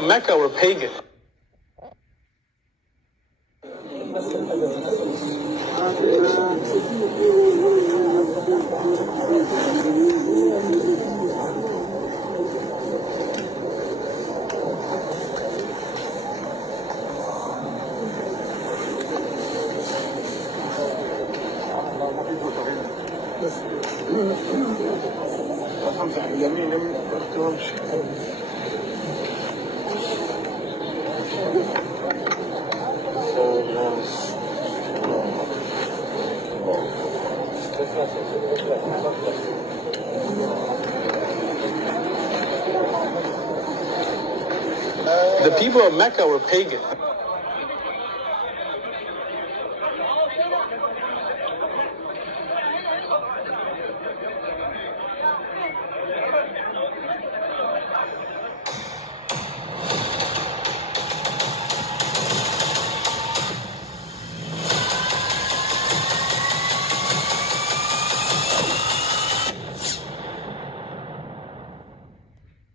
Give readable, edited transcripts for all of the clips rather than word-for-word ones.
Mecca were pagan. The people of Mecca were pagan.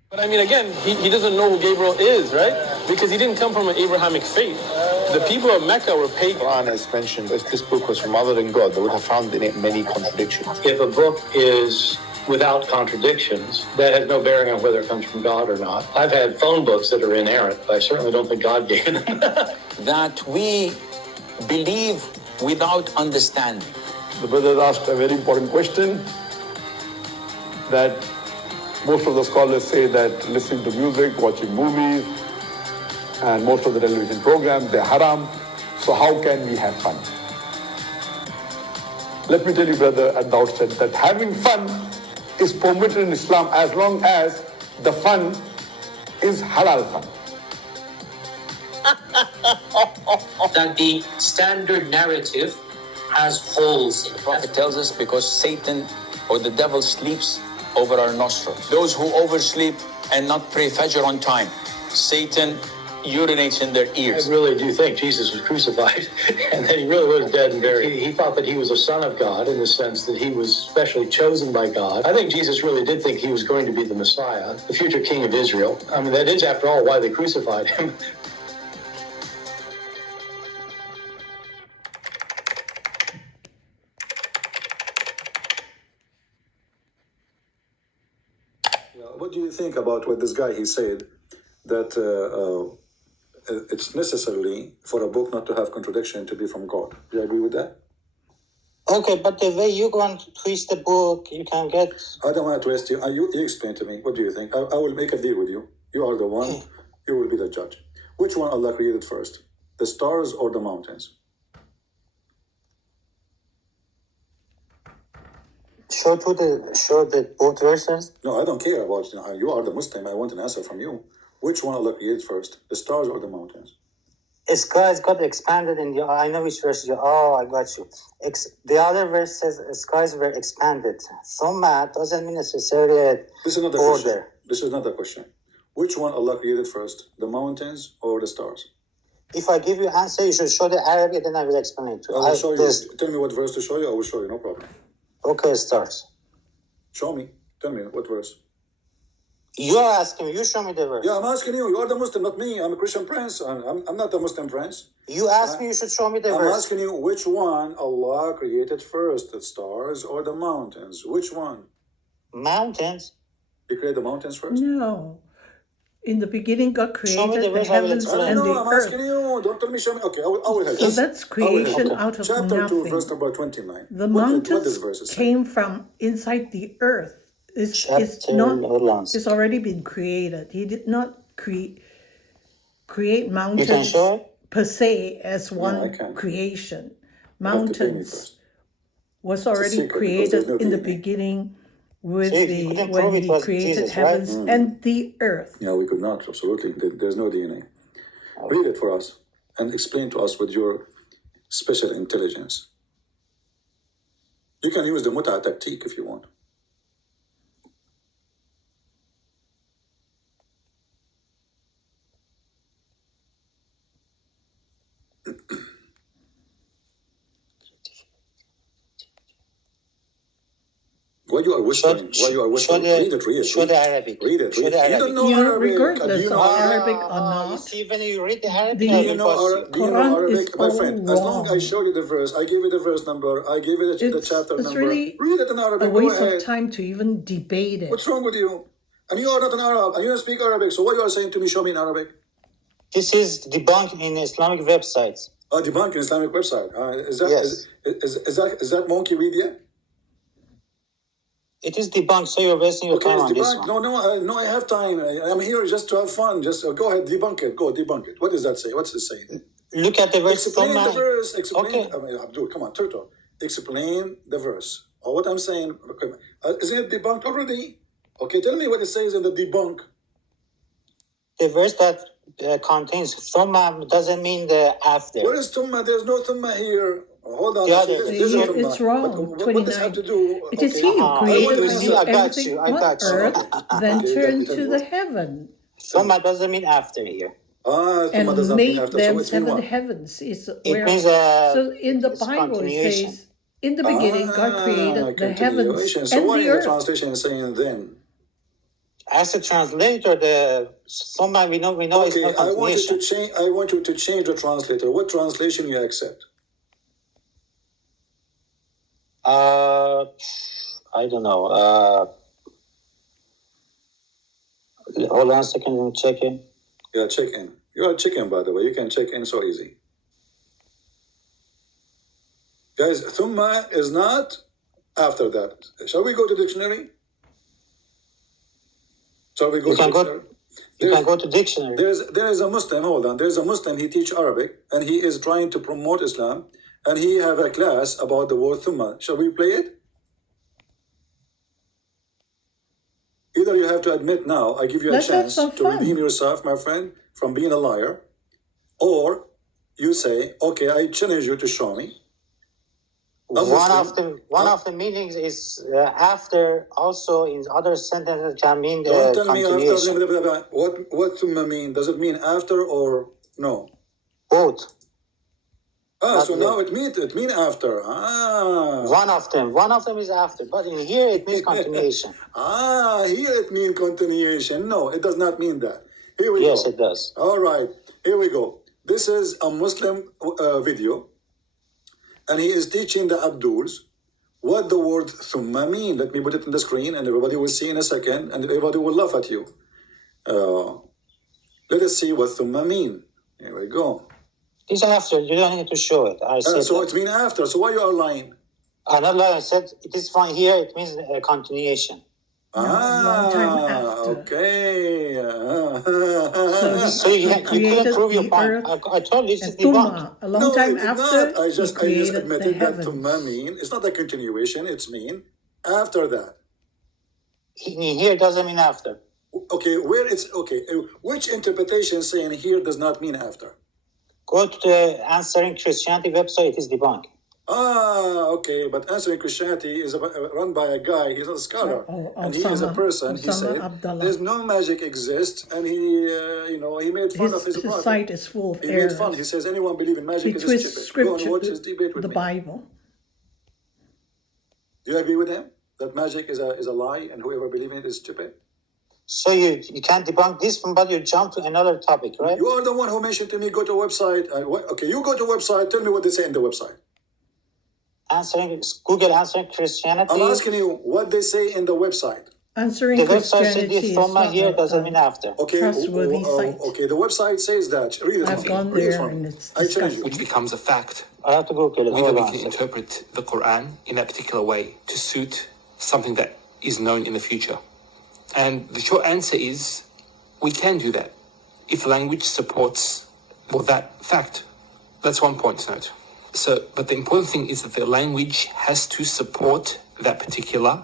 But I mean, again, he doesn't know who Gabriel is, right? Because he didn't come from an Abrahamic faith. The people of Mecca were pagan. The Quran has mentioned if this book was from other than God, they would have found in it many contradictions. If a book is without contradictions, that has no bearing on whether it comes from God or not. I've had phone books that are inerrant, but I certainly don't think God gave them. That we believe without understanding. The brother asked a very important question that most of the scholars say that listening to music, watching movies, and most of the television programs, they're haram. So how can we have fun? Let me tell you, brother, at the outset that having fun is permitted in Islam as long as the fun is halal fun. That the standard narrative has holes in it. The Prophet tells us because Satan or the devil sleeps over our nostrils. Those who oversleep and not pray Fajr on time, Satan urinates in their ears. I really do think Jesus was crucified and that he really was dead and buried. He thought that he was a son of God in the sense that he was specially chosen by God. I think Jesus really did think he was going to be the Messiah, the future king of Israel. I mean, that is, after all, why they crucified him. What do you think about what this guy, he said, that it's necessarily for a book not to have contradiction to be from God? Do you agree with that? Okay, but the way you're going to twist the book, you can get... I don't want to twist you. You explain to me. What do you think? I will make a deal with you. You are the one. You will be the judge. Which one Allah created first? The stars or the mountains? Show the both verses. No, I don't care about you are the Muslim. I want an answer from you. Which one Allah created first, the stars or the mountains? Skies got expanded in the. I know which verse you. Oh, I got you. The other verse says skies were expanded. So math doesn't mean necessarily This is not the order. question. This is not the question. Which one Allah created first, the mountains or the stars? If I give you answer, you should show the Arabic, then I will explain it to you. I will show you. Tell me what verse to show you. I will show you. No problem. Okay, stars. Show me. Tell me what verse. You're asking me. You show me the verse. Yeah, I'm asking you. You are the Muslim, not me. I'm a Christian prince. I'm not a Muslim prince. You asked me. You should show me the I'm verse. asking you which one Allah created first, the stars or the mountains? Which one? Mountains. He created the mountains first? No. In the beginning, God Show me created the verse, I will heavens explain. and No, the I'm earth. asking you. Don't tell me, show me. Okay, I will help So you. that's I will help creation you. out of Chapter 2, verse nothing. number 29. The What does mountains verse say? came from inside the earth. It's already been created. He did not create You can mountains show it? per se as I one can't. creation. You have to pay me Mountains first. was a already secret because created there's no in the DNA. beginning with See, you couldn't when prove it he was created Jesus, right? heavens and the earth. Yeah, we could not. Absolutely. There's no DNA. Read it for us and explain to us with your special intelligence. You can use the muta tactique if you want. Why you are whispering? Why you are whispering? Read it. Show the Arabic. Read it. Show Read the it. You Arabic. don't know You know, Arabic. regardless Do you of know Arabic or You not, see, when you read the Arabic, the Do you know Quran Arabic, is my all friend? As long as I wrong. show you the verse, I give you the verse number, I give you the chapter It's number. really Read it in Arabic. a waste Go of ahead. time to even debate it. What's wrong with you? And you are not an Arab, and you don't speak Arabic. So what you are saying to me? Show me in Arabic. this is debunked in Islamic websites. Debunk an Islamic website. Yes. Is that monkey media? It is debunked, so you're wasting your Okay, time it's on this debunked. one. No, I have time. I'm here just to have fun. Just go ahead, debunk it. Go debunk it. What does that say? What's it saying? Look at the verse. Explain the verse. Explain. Okay. Abdul, come on, turtle. Explain the verse. Or what I'm saying. Isn't it debunked already? Okay, tell me what it says in the debunk. The verse that contains thumma doesn't mean the after. Where is Tumma? There's no Tumma here. Hold on. Yeah, There's Yeah, a Tumma. it's wrong. What does it have to do? It is Okay. He who I created want to see, I got everything you, I on got you. earth, then Okay, turned tell to me the what. heaven Thumma doesn't mean after here. Tumma does and not mean made after. them So it's mean seven what? heavens. Is It where means so in the it's Bible it continuation. says, in the beginning God created the heavens Continuation. So and why the is the earth. translation saying then? As a translator, the thumma we know it's Okay, not I want you continuation. to change. I want you to change the translator. What translation you accept? I don't know. Hold on a second, I'm checking. Yeah, check in. You are chicken, by the way. You can check in so easy. Guys, thumma is not after that. Shall we go to dictionary? Shall we go You to can go. dictionary? You can go to dictionary. There is a Muslim, hold on, there's a Muslim, he teach Arabic, and he is trying to promote Islam, and he have a class about the word thumma. Shall we play it? Either you have to admit now, I give you a Let's have chance some to fun. redeem yourself, my friend, from being a liar, or you say, okay, I challenge you to show me. One of the meanings is after. Also, in other sentences can mean Don't tell me continuation. after, blah, blah, blah. What thumma mean? Does it mean after or no? Both. So now it mean after. One of them is after, but in here it means continuation. Here it means continuation. No, it does not mean that. Here we go. Yes, it does. All right, here we go. This is a Muslim video, and he is teaching the Abduls what the word thumma mean. Let me put it on the screen, and everybody will see in a second, and everybody will laugh at you. Let us see what thumma mean. Here we go. It's after. You don't need to show it. I said So that. it means after. So why you are lying? Another line I said it is fine here. It means continuation. long time after. Okay. So you couldn't prove your point. earth I told you this is and debunked. Thumma, a long No, time it did after, not. I just he created the admitted that heavens. thumma mean. It's not a continuation. It's mean after that. In here it doesn't mean after. Okay, where it's okay. Which interpretation saying here does not mean after? Go to the Answering Christianity website. It is debunked. Okay, but Answering Christianity is run by a guy. He's not a scholar, and he is a person. He Muslim said Abdul. there's no magic exists, and he, he made fun of his His prophet. site is full of He errors. made fun. He says anyone believe in magic He is twists stupid. Go and scripture, watch his debate with the me. Bible. Do you agree with him that magic is a lie, and whoever believes in it is stupid? So you can't debunk this one, but you jump to another topic, right? You are the one who mentioned to me go to a website. Okay, you go to a website. Tell me what they say in the website. Google Answering Christianity. I'm asking you what they say in the website. Answering The website says Christianity this is thumma not here doesn't mean after. Okay, trustworthy site. okay. The website says that. Read it I've for gone me. Read it there for and me. it's I challenge you. which becomes a fact, I have to Google it. whether Hold we on. can interpret the Quran in that particular way to suit something that is known in the future. And the short answer is we can do that if language supports that fact. That's one point to note. But the important thing is that the language has to support that particular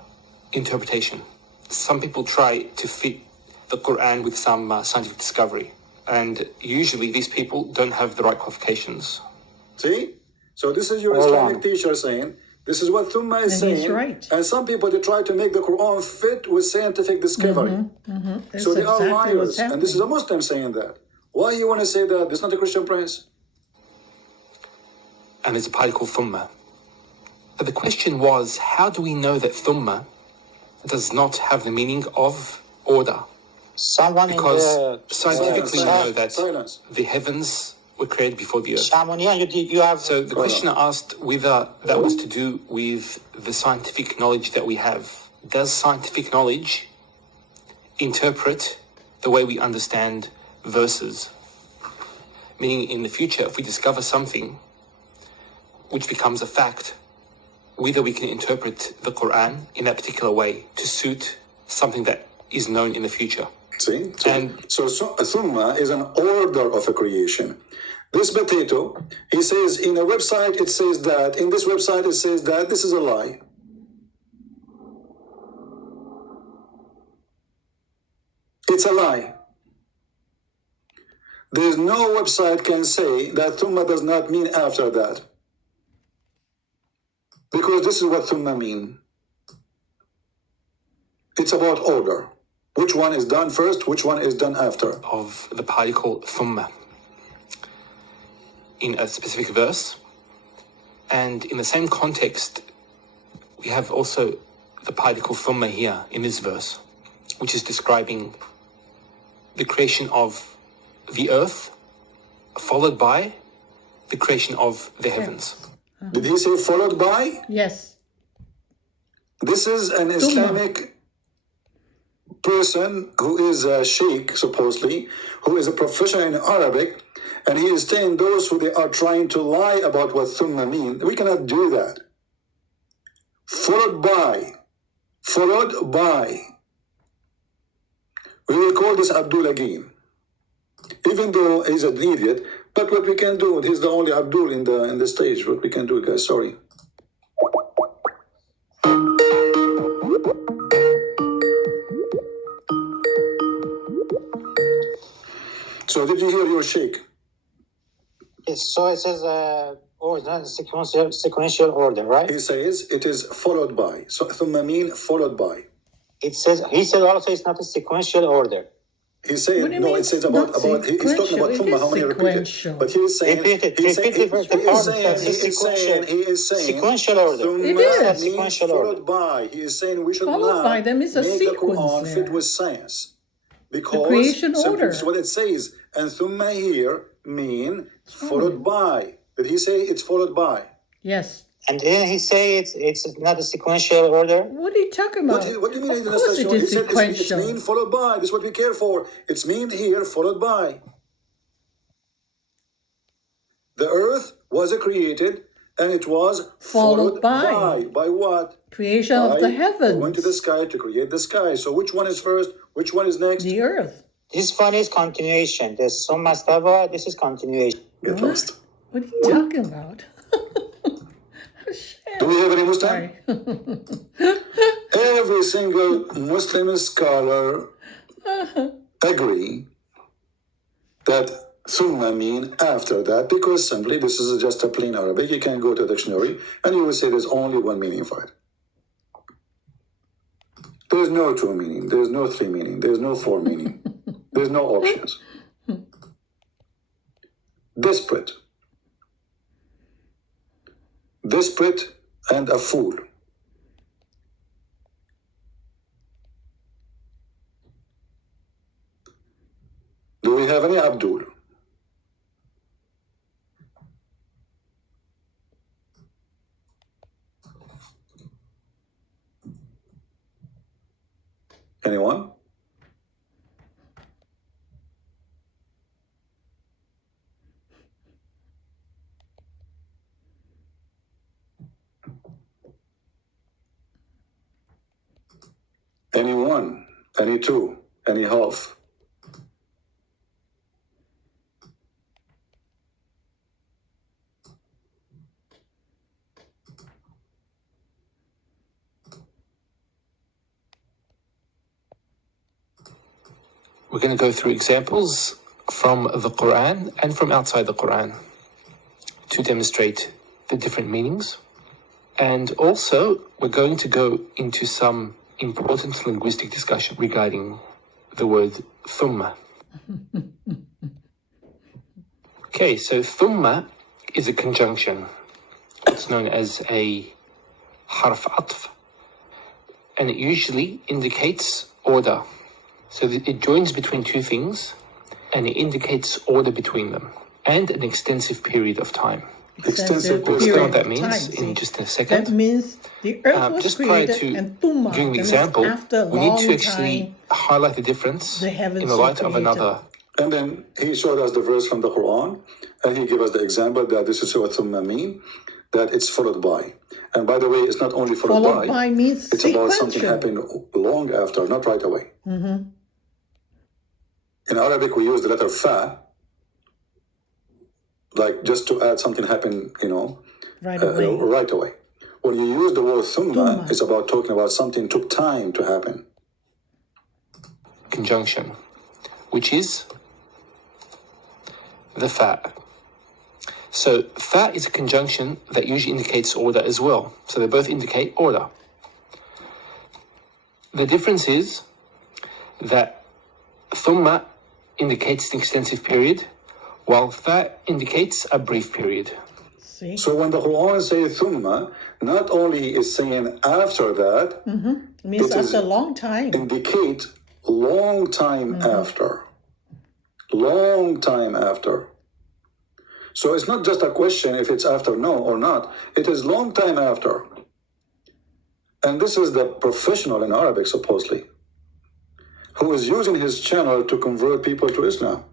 interpretation. Some people try to fit the Quran with some scientific discovery, and usually these people don't have the right qualifications. See? So this is your Hold Islamic on. teacher saying, this is what Thumma is And saying. he's right. And some people, they try to make the Quran fit with scientific discovery. That's So they exactly are what's liars. happening. And this is a Muslim saying that. Why you want to say that? This is not a Christian prince. And there's a party called Thumma. But the question was, how do we know that Thumma does not have the meaning of order. Someone Because in the scientifically we know that Silence. the heavens were created before the earth. Shamonia, you have So the questioner asked whether that was to do with the scientific knowledge that we have. Does scientific knowledge interpret the way we understand verses? Meaning in the future, if we discover something which becomes a fact, whether we can interpret the Quran in that particular way to suit something that is known in the future. See? And- So Thumma is an order of a creation. This potato, he says in a website, it says that, in this website, it says that this is a lie. It's a lie. There's no website can say that Thumma does not mean after that. Because this is what Thumma mean. It's about order. Which one is done first, which one is done after. Of the particle thumma in a specific verse. And in the same context, we have also the particle thumma here in this verse, which is describing the creation of the earth, followed by the creation of the heavens. Did he say followed by? Yes. This is an Islamic person who is a sheikh, supposedly, who is a professional in Arabic, and he is saying those who they are trying to lie about what thumma mean. We cannot do that. Followed by. Followed by. We will call this Abdul again. Even though he's an idiot, but what we can do, he's the only Abdul in the stage. What we can do, guys, sorry. So did you hear your sheikh? Yes, so it says order, sequential order, right? He says it is followed by. So thumma mean followed by. It says he said also it's not a sequential order. He's saying What do you no. mean It says it's about not he's talking about sequential? It thumma. is How many repeated? sequential. But he is saying Repeat it, repeat the part. he is saying Sequential order. thumma It is. means Sequential order. followed by. He is saying we should Followed not by them is a make the sequence Quran fit there. with science, because creation simply order. this is what it says. And thumma here mean followed by. Did he say it's followed by? Yes. And then he say it's not a sequential order. What are you talking about? What do you mean? Of course it is He said it's sequential. mean followed by. This is what we care for. It's mean here followed by. The earth was created and it was Followed by. By what? Creation of By the heavens. going to the sky to create the sky. So which one is first? Which one is next? The earth. This one is continuation. The Summa Stava, this is continuation. Get lost. What are you talking about? Do we have any Muslim? Sorry. Every single Muslim scholar agree that thumma mean after that, because simply this is just a plain Arabic. You can go to a dictionary and you will say there's only one meaning for it. There's no two meaning. There's no three meaning. There's no four meaning. There's no options. Desperate. Desperate and a fool. Do we have any Abdul? Anyone? Any one, any two, any half. We're going to go through examples from the Quran and from outside the Quran to demonstrate the different meanings. And also, we're going to go into some important linguistic discussion regarding the word thumma. Okay, so thumma is a conjunction. It's known as a harf atf. and it usually indicates order. So it joins between two things, and it indicates order between them, and an extensive period of time. Extensive We'll period explain what that of means time, in just a second. That means the earth was Just prior created to and Thumma, doing the that means example, after a we need long to actually time, highlight the difference the heavens in the were light of created. another. And then he showed us the verse from the Quran, and he gave us the example that this is what thumma mean, that it's followed by. And by the way, it's not only Followed by means it's about something sequential. happened long after, not right away. In Arabic, we use the letter fa, like just to add something happened, Right away. right away. When you use the word thumma, Thumma. it's about talking about something took time to happen. Conjunction, which is the fa. So fa is a conjunction that usually indicates order as well. So they both indicate order. The difference is that thumma indicates an extensive period, while fa indicates a brief period. See? So when the Quran says thumma, not only is saying after that, It means it is after a long time. indicate long time after. Long time after. So it's not just a question if it's after no or not. It is long time after. And this is the professional in Arabic, supposedly, who is using his channel to convert people to Islam.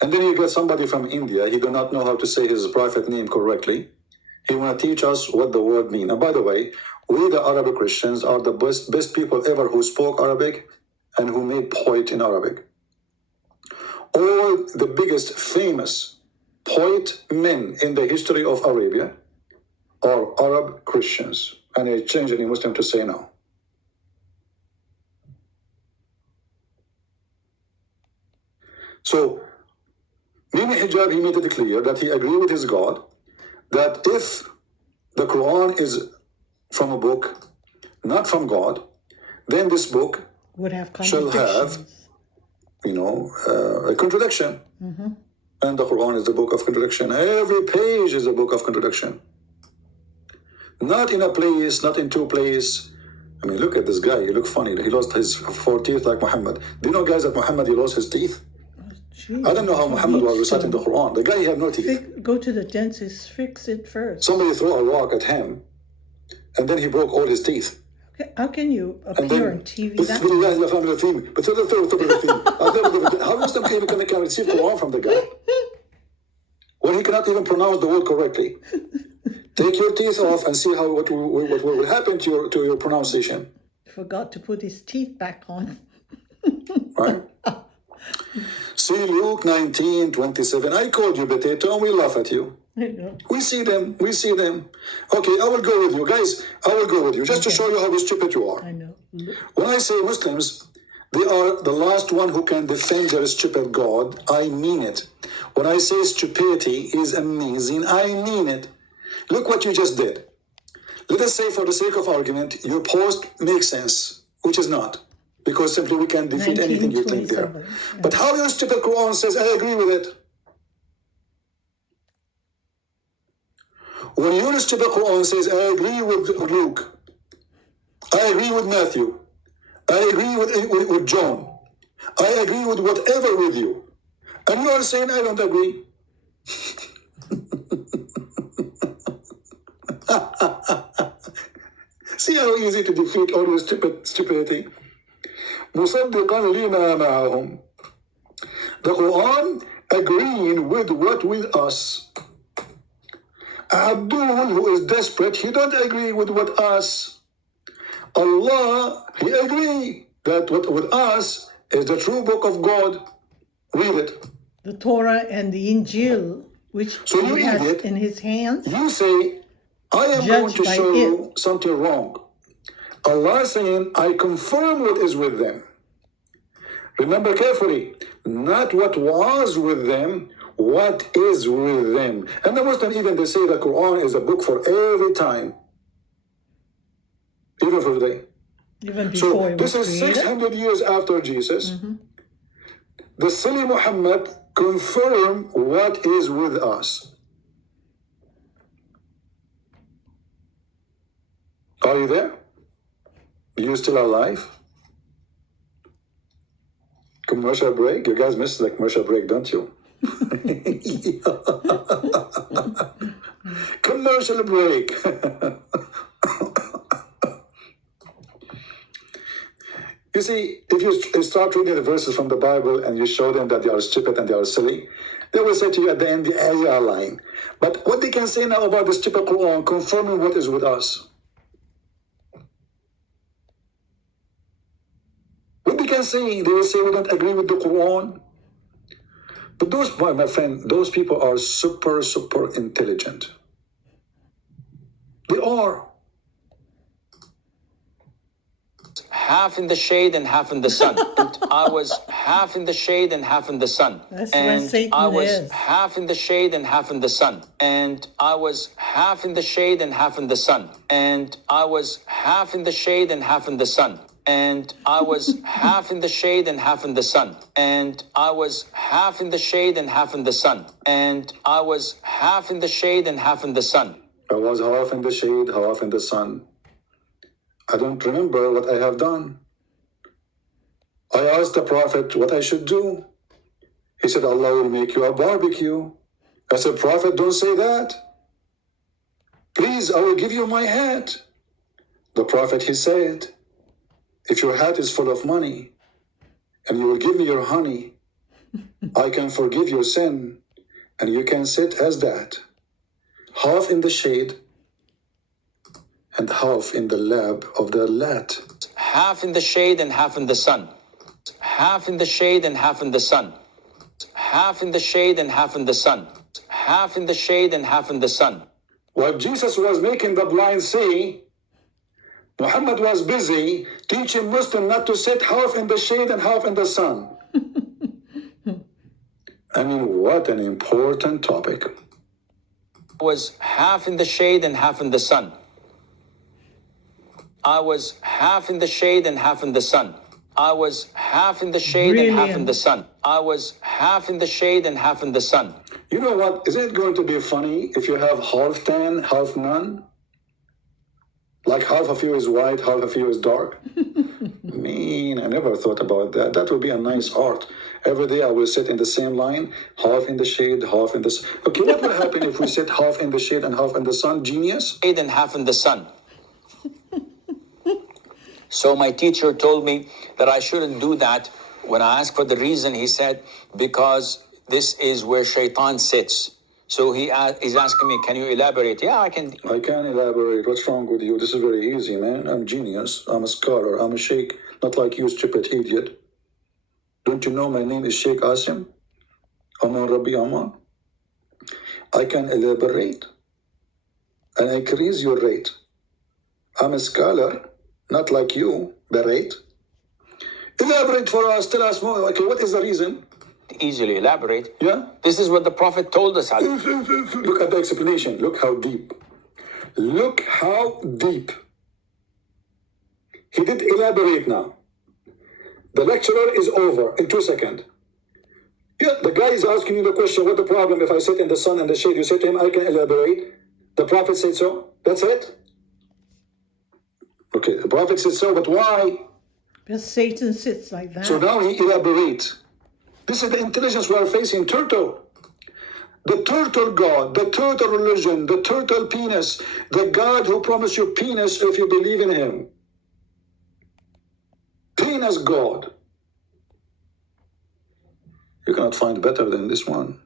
And then you get somebody from India, he do not know how to say his prophet name correctly. He want to teach us what the word mean. And by the way, we the Arabic Christians are the best people ever who spoke Arabic and who made poet in Arabic. All the biggest famous poet men in the history of Arabia are Arab Christians. And I change any Muslim to say no. So, Mimi Hijab, he made it clear that he agreed with his God that if the Quran is from a book, not from God, then this book Would have shall have, contradictions. a contradiction. And the Quran is the book of contradiction. Every page is a book of contradiction. Not in a place, not in two places. I mean, look at this guy. He look funny. He lost his 4 teeth like Muhammad. Do you know, guys, that Muhammad, he lost his teeth? Jeez, I don't know how he Muhammad was needs reciting to the Quran. The guy, he had no teeth. Go to the dentist, fix it first. Somebody threw a rock at him, and then he broke all his teeth. How can you And appear then, on TV that way? how Muslim can receive Quran from the guy when he cannot even pronounce the word correctly? Take your teeth off and see what will happen to your pronunciation. Forgot to put his teeth back on. Right? See Luke 19:27. I called you potato and we laugh at you. I know. We see them. Okay, I will go with you. Guys, I will go with you just to show you how stupid you are. I know. When I say Muslims, they are the last one who can defend their stupid God. I mean it. When I say stupidity is amazing, I mean it. Look what you just did. Let us say, for the sake of argument, your post makes sense, which is not. Because simply we can defeat anything you think there. 1927, But how your stupid Quran says, I agree with it. When your stupid Quran says, I agree with Luke, I agree with Matthew, I agree with John, I agree with whatever with you, and you are saying, I don't agree. See how easy to defeat all your stupidity. مصدقا لما معهم. The Quran agreeing with what with us. Abdul, who is desperate, he don't agree with what us. Allah, he agree that what with us is the true book of God. Read it. The Torah and the Injil, which So you he has idiot. in his hands. You say, I am going Judged to by show it. you something wrong. Allah saying, I confirm what is with them. Remember carefully, not what was with them, what is with them. And the Muslim even they say the Quran is a book for every time. Even for today. Even before So it this was is created. 600 years after Jesus. The silly Muhammad confirmed what is with us. Are you there? You still alive? Commercial break? You guys miss the commercial break, don't you? Commercial break. You see, if you start reading the verses from the Bible and you show them that they are stupid and they are silly, they will say to you at the end, you are lying. But what they can say now about the stupid Quran, confirming what is with us. What they can say, they will say we don't agree with the Quran. But those, my friend, those people are super intelligent. They are. Half in the shade and half in the sun. And I was half in the shade and half in the sun. That's and what Satan I was is. half in the shade and half in the sun. And I was half in the shade and half in the sun. And I was half in the shade and half in the sun. And I was half in the shade and half in the sun. And I was half in the shade and half in the sun. And I was half in the shade and half in the sun. I was half in the shade, half in the sun. I don't remember what I have done. I asked the Prophet what I should do. He said, Allah will make you a barbecue. I said, Prophet, don't say that. Please, I will give you my hat. The Prophet, he said, if your hat is full of money and you will give me your honey, I can forgive your sin and you can sit as that, half in the shade and half in the lap of the lat. Half in the shade and half in the sun. Half in the shade and half in the sun. Half in the shade and half in the sun. Half in the shade and half in the sun. While Jesus was making the blind see, Muhammad was busy teaching Muslims not to sit half in the shade and half in the sun. I mean, what an important topic. Was half in the shade and half in the sun. I was half in the shade and half in the sun. I was half in the shade and half in the sun. I was half in the shade and half in the sun. You know what? Is it going to be funny if you have half tan, half none? Like half of you is white, half of you is dark? Man, I never thought about that. That would be a nice art. Every day I will sit in the same line, half in the shade, half in the sun. Okay, what will happen if we sit half in the shade and half in the sun? Genius? Shade and half in the sun. So my teacher told me that I shouldn't do that. When I asked for the reason, he said, because this is where shaitan sits. So he's asking me, can you elaborate? Yeah, I can. I can elaborate. What's wrong with you? This is very easy, man. I'm genius. I'm a scholar. I'm a sheikh. Not like you, stupid idiot. Don't you know my name is Sheikh Asim? Aman Rabbi Aman. I can elaborate and increase your rate. I'm a scholar. Not like you, berate. Elaborate for us, tell us more. Okay, what is the reason? Easily elaborate. Yeah? This is what the Prophet told us. Look at the explanation. Look how deep. Look how deep. He did elaborate now. The lecturer is over in 2 seconds. Yeah, the guy is asking you the question, what the problem if I sit in the sun and the shade? You say to him, I can elaborate. The Prophet said so. That's it. Okay, the Prophet said so, but why? Because Satan sits like that. So now he elaborates. This is the intelligence we are facing. Turtle. The turtle God, the turtle religion, the turtle penis, the God who promised you penis if you believe in him. Penis God. You cannot find better than this one.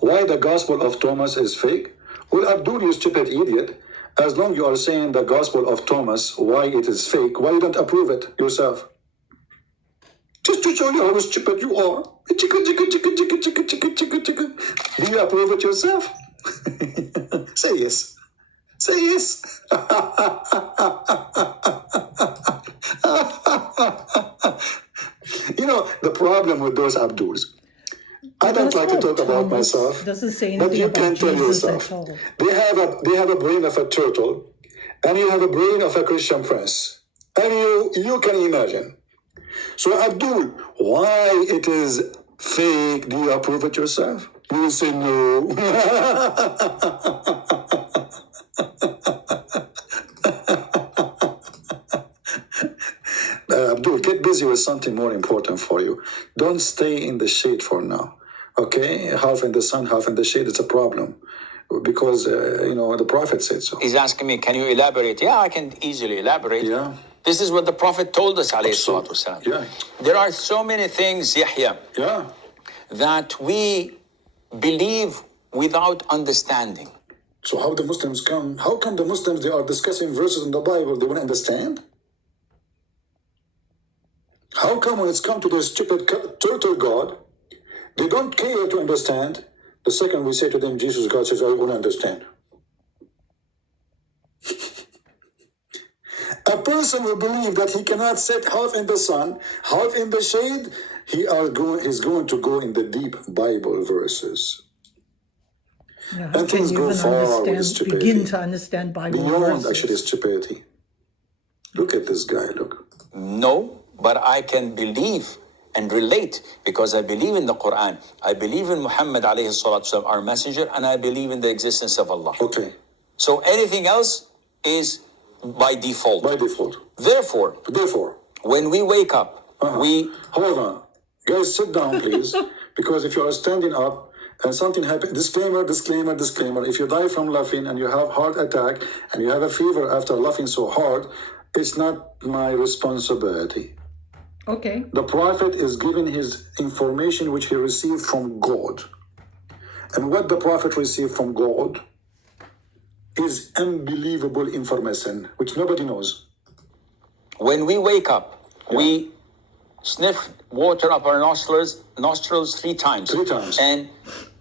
Why the Gospel of Thomas is fake? Well, Abdul, you stupid idiot. As long as you are saying the Gospel of Thomas, why it is fake, why you don't approve it yourself? Just to show you how stupid you are. Do you approve it yourself? Say yes. Say yes. You know, the problem with those Abduls, I don't like to talk about myself, but you can tell yourself. They have a brain of a turtle, and you have a brain of a Christian prince, and you can imagine. So Abdul, why it is fake? Do you approve it yourself? You will say no. Abdul, get busy with something more important for you. Don't stay in the shade for now. Okay? Half in the sun, half in the shade, it's a problem. Because, the Prophet said so. He's asking me, can you elaborate? Yeah, I can easily elaborate. Yeah. This is what the Prophet told us, alayhi salatu wasalam. Yeah. There are so many things, Yahya, Yeah. that we believe without understanding. So how come the Muslims, they are discussing verses in the Bible, they won't understand? How come when it's come to this stupid turtle God, they don't care to understand? The second we say to them, Jesus, God says, I won't understand. A person will believe that he cannot sit half in the sun, half in the shade, he's going to go in the deep Bible verses. Yeah, And things go far with stupidity. Begin to understand Bible Beyond verses. actually stupidity. Look at this guy, look. No, but I can believe and relate because I believe in the Quran. I believe in Muhammad alayhi salatu wasalam, our messenger, and I believe in the existence of Allah. Okay. So anything else is by default. By default. Therefore, when we wake up, we... Hold on. Guys, sit down, please. Because if you are standing up and something happens, disclaimer. If you die from laughing and you have heart attack and you have a fever after laughing so hard, it's not my responsibility. Okay. The Prophet is giving his information which he received from God. And what the Prophet received from God is unbelievable information, which nobody knows. When we wake up, we sniff water up our nostrils 3 times. 3 times. And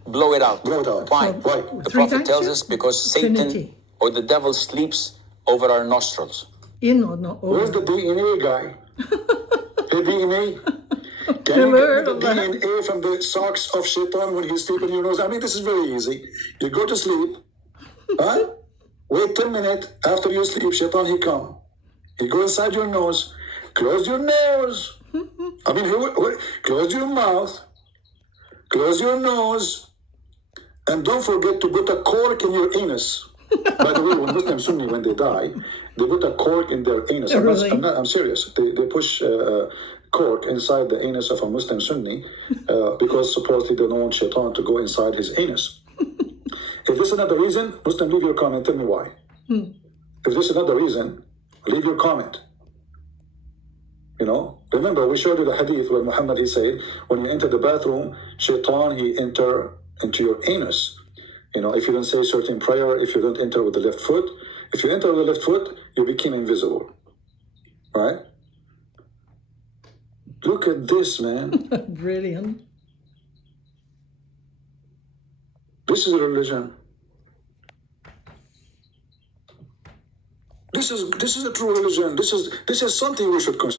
blow it out. Why? Why? The Prophet tells us because Satan Trinity. or the devil sleeps over our nostrils. In or not over? Where's the DNA guy? The DNA? Can you get the DNA from the socks of Shaitan when he's sleeping in your nose? I mean, this is very easy. You go to sleep, huh? Wait 10 minutes after you sleep, Shaitan, he come. He go inside your nose. Close your nose. I mean, close your mouth. Close your nose. And don't forget to put a cork in your anus. By the way, when Muslim Sunni, when they die, they put a cork in their anus. I'm serious. They push cork inside the anus of a Muslim Sunni because supposedly they don't want Shaitan to go inside his anus. If this is not the reason, Muslim, leave your comment. Tell me why. If this is not the reason, leave your comment. Remember, we showed you the hadith where Muhammad, he said, when you enter the bathroom, Shaitan, he enter into your anus. If you don't say certain prayer, if you don't enter with the left foot, if you enter with the left foot, you become invisible. Right? Look at this, man. Brilliant. This is a religion. This is a true religion. This is something we should consider.